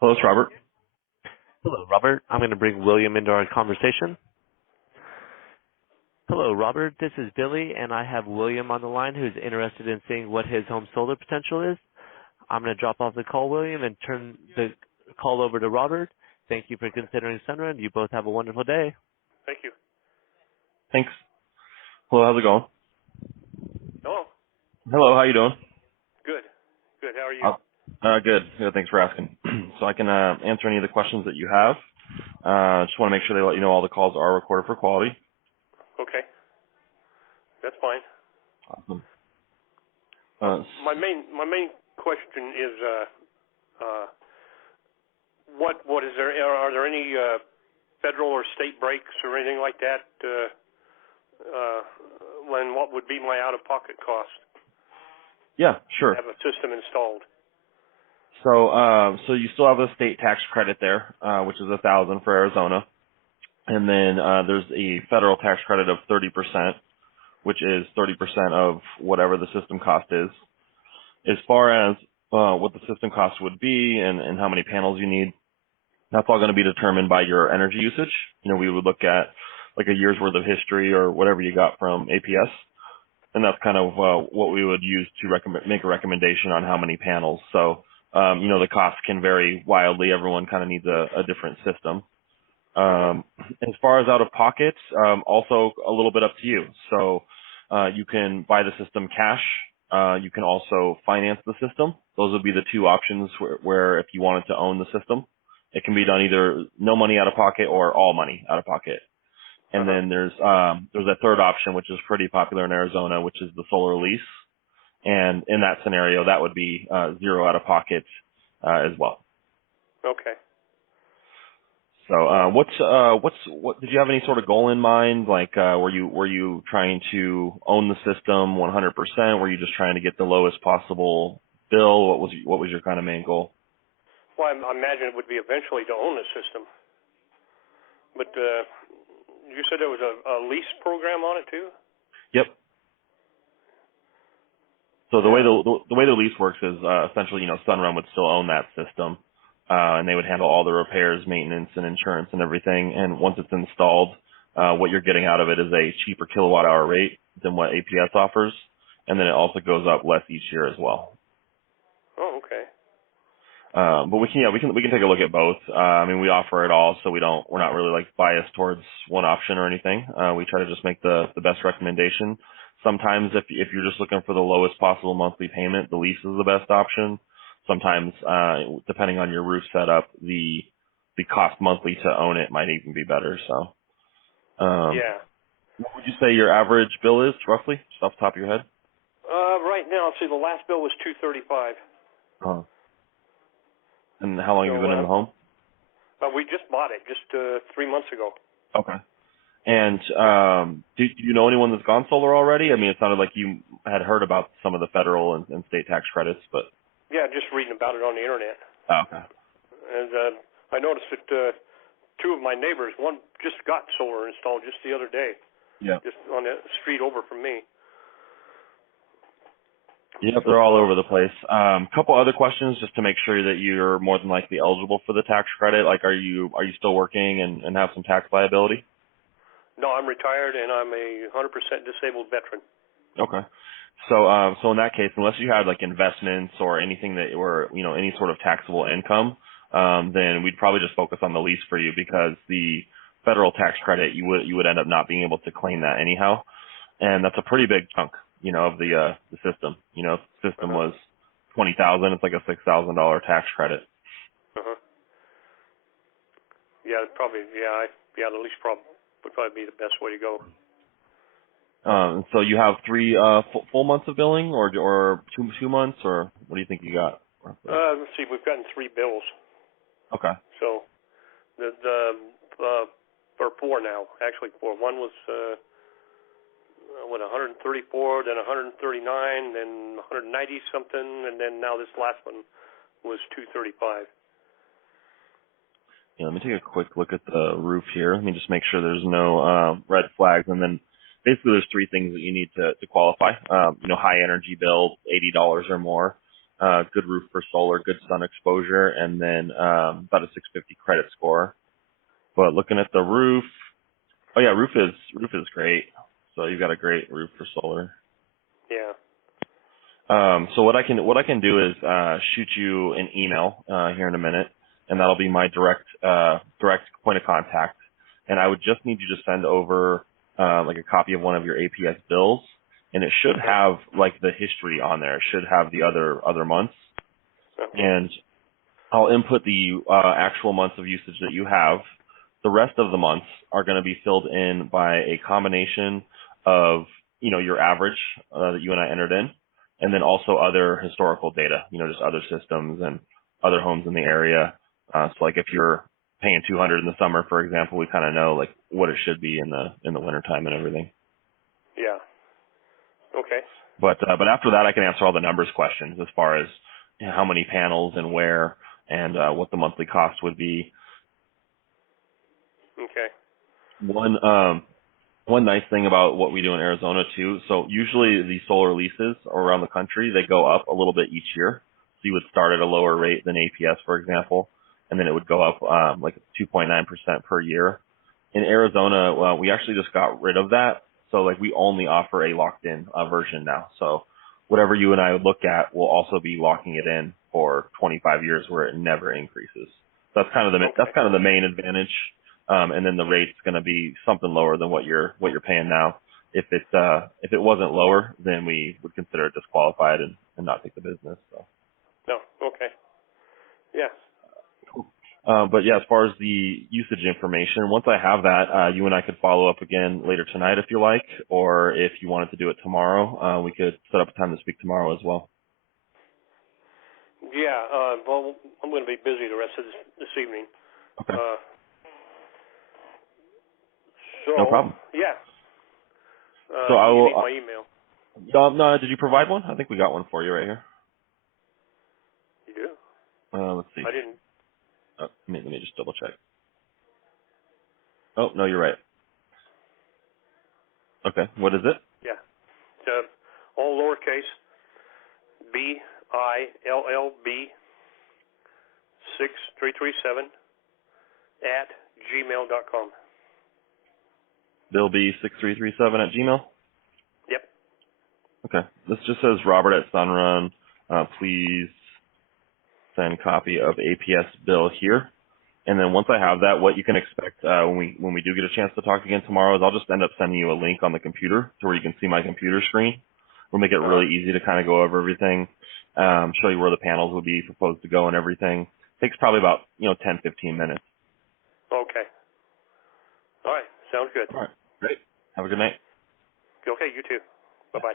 Hello, it's Robert. Hello, Robert. I'm going to bring William into our conversation. Hello, Robert. This is Billy, and I have William on the line who's interested in seeing what his home solar potential is. I'm going to drop off the call, William, and turn the call over to Robert. Thank you for considering Sunrun. You both have a wonderful day. Thank you. Thanks. Hello, how's it going? Hello. Hello, how you doing? Good. Good. How are you? Good. Good. Thanks for asking. So I can answer any of the questions that you have. Just want to make sure they let you know all the calls are recorded for quality. Okay. That's fine. Awesome. My main question is what is there? Are there any federal or state breaks or anything like that? When what would be my out-of-pocket cost? Yeah, sure. To have a system installed. So you still have a state tax credit there, which is $1,000 for Arizona, and then there's a federal tax credit of 30%, which is 30% of whatever the system cost is. As far as what the system cost would be and how many panels you need, that's all going to be determined by your energy usage. You know, we would look at like a year's worth of history or whatever you got from APS, and that's kind of what we would use to make a recommendation on how many panels. So, you know, the cost can vary wildly. Everyone kind of needs a different system. As far as out of pocket, also a little bit up to you. So you can buy the system cash. You can also finance the system. Those would be the two options where if you wanted to own the system, it can be done either no money out of pocket or all money out of pocket. And then there's a third option, which is pretty popular in Arizona, which is the solar lease. And in that scenario, that would be zero out of pocket as well. Okay. So what did you have any sort of goal in mind? Like were you trying to own the system 100%? Were you just trying to get the lowest possible bill? What was your kind of main goal? Well, I imagine it would be eventually to own the system. But you said there was a lease program on it too? Yep. So the way the lease works is essentially, you know, Sunrun would still own that system, and they would handle all the repairs, maintenance, and insurance and everything. And once it's installed, what you're getting out of it is a cheaper kilowatt hour rate than what APS offers, and then it also goes up less each year as well. Oh, okay. But we can take a look at both. I mean, we offer it all, so we're not really like biased towards one option or anything. We try to just make the best recommendation. Sometimes if you're just looking for the lowest possible monthly payment, the lease is the best option. Sometimes, depending on your roof setup, the cost monthly to own it might even be better. So, yeah. what would you say your average bill is roughly, just off the top of your head? Right now, let's see, the last bill was $235. And how long have you been in the home? We just bought it just 3 months ago. Okay. And do you know anyone that's gone solar already? I mean, it sounded like you had heard about some of the federal and state tax credits, but Yeah, just reading about it on the internet. oh, okay. And I noticed that two of my neighbors, one just got solar installed just the other day. Yeah. Just on the street over from me. Yep, they're all over the place. Couple other questions just to make sure that you're more than likely eligible for the tax credit. Like, are you still working and have some tax liability? No, I'm retired and I'm a 100% disabled veteran. Okay. So in that case, unless you had like investments or anything that were, you know, any sort of taxable income, then we'd probably just focus on the lease for you, because the federal tax credit, you would end up not being able to claim that anyhow. And that's a pretty big chunk, you know, of the system. You know, if the system was $20,000, it's like a $6,000 tax credit. Yeah, probably. Yeah, the lease problem would probably be the best way to go. So you have 3 full months of billing, or 2 months, or what do you think you got? Let's see, we've gotten 3 bills. Okay. So or 4 now, actually 4. One was 134, then 139, then 190 something, and then now this last one was 235. Yeah, let me take a quick look at the roof here. Let me just make sure there's no red flags, and then basically there's 3 things that you need to qualify. You know, high energy bill, $80 or more. good roof for solar, good sun exposure, and then about a 650 credit score. But looking at the roof, oh yeah, roof is great. So you've got a great roof for solar. Yeah. So what I can do is shoot you an email here in a minute, and that'll be my direct point of contact. And I would just need you to send over like a copy of one of your APS bills, and it should have like the history on there. It should have the other months, and I'll input the actual months of usage that you have. The rest of the months are going to be filled in by a combination of, your average that you and I entered in, and then also other historical data, just other systems and other homes in the area. So like if you're paying $200 in the summer, for example, we kind of know like what it should be in the wintertime and everything. Yeah. Okay. But after that, I can answer all the numbers questions as far as how many panels and where and what the monthly cost would be. Okay. One nice thing about what we do in Arizona too, so usually the solar leases around the country, they go up a little bit each year. So you would start at a lower rate than APS, for example, and then it would go up like 2.9% per year. In Arizona, we actually just got rid of that. So like we only offer a locked in version now. So whatever you and I would look at, we'll also be locking it in for 25 years where it never increases. So that's kind of the main advantage. And then the rate's going to be something lower than what you're paying now. If it wasn't lower, then we would consider it disqualified and not take the business. So. No. Okay. Yeah. But yeah, as far as the usage information, once I have that, you and I could follow up again later tonight if you like, or if you wanted to do it tomorrow, we could set up a time to speak tomorrow as well. Yeah. Well, I'm going to be busy the rest of this evening. Okay. So, no problem. Yeah. So I will. You need my email. No, did you provide one? I think we got one for you right here. You do? Let's see. I didn't. Let me just double check. Oh, no, you're right. Okay, what is it? Yeah. It's all lowercase, BILLB6337 @gmail.com. BillB6337 @gmail? Yep. Okay. This just says Robert at Sunrun. Please send copy of APS bill here. And then once I have that, what you can expect when we do get a chance to talk again tomorrow is I'll just end up sending you a link on the computer to where you can see my computer screen. We'll make it really easy to kind of go over everything, show you where the panels would be proposed to go and everything. Takes probably about 10-15 minutes. Okay. All right. Sounds good. All right. Great. Have a good night. Okay. You too. Bye-bye.